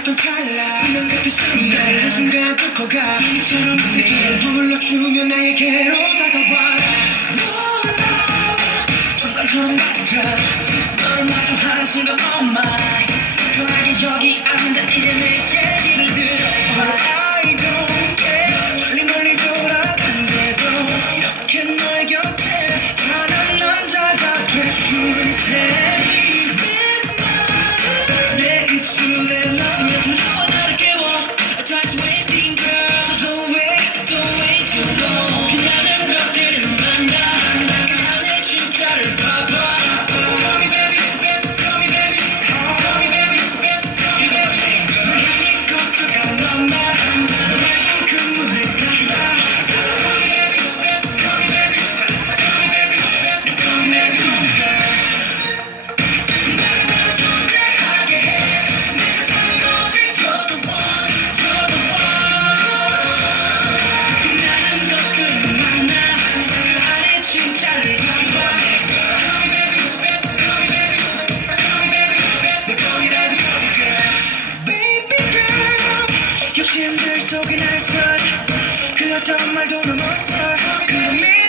같던 찰나 운명 같은 순간 한순간 뚫고 가. 이처럼 세게 불러주면 나에게로 다가와. 습관처럼 맞아 너를 마주하는 순간 oh my 편하게 여기 앉아 이제 내 얘기를 들어. But I don't care. 멀리 멀리 돌아간대도 이렇게 너의 곁에. 사는 남자가 돼줄 테 속이 날선. 그 어떤 말도 넘어서 그놈이